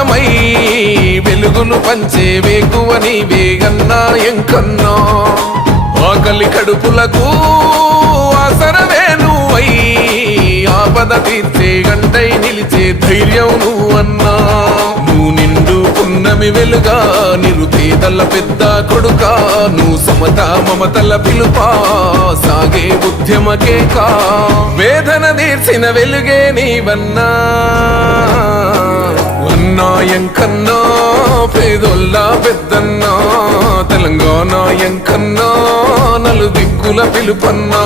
ప్రాణమై వెలుగులు పంచే వేకువ నీవే అన్నా ఎంకన్నా ఆకలి కడుపులకు ఆసరవే నువ్వై ఆపద తీర్చే గంటై నిలిచే ధైర్యం నువ్వన్నా నువ్వు నిండు పున్నమి వెలుగా నిరుపేదల పెద్ద కొడుకా నువ్వు సమత మమతల పిలుపా సాగే ఉద్యమకేకా వేదన తీర్చిన వెలుగే నీవన్నా అన్నా ఎంకన్నా పేదోళ్ళ పెద్దన్నా తెలంగాణ ఎంకన్నా నలు దిక్కుల పిలుపన్నా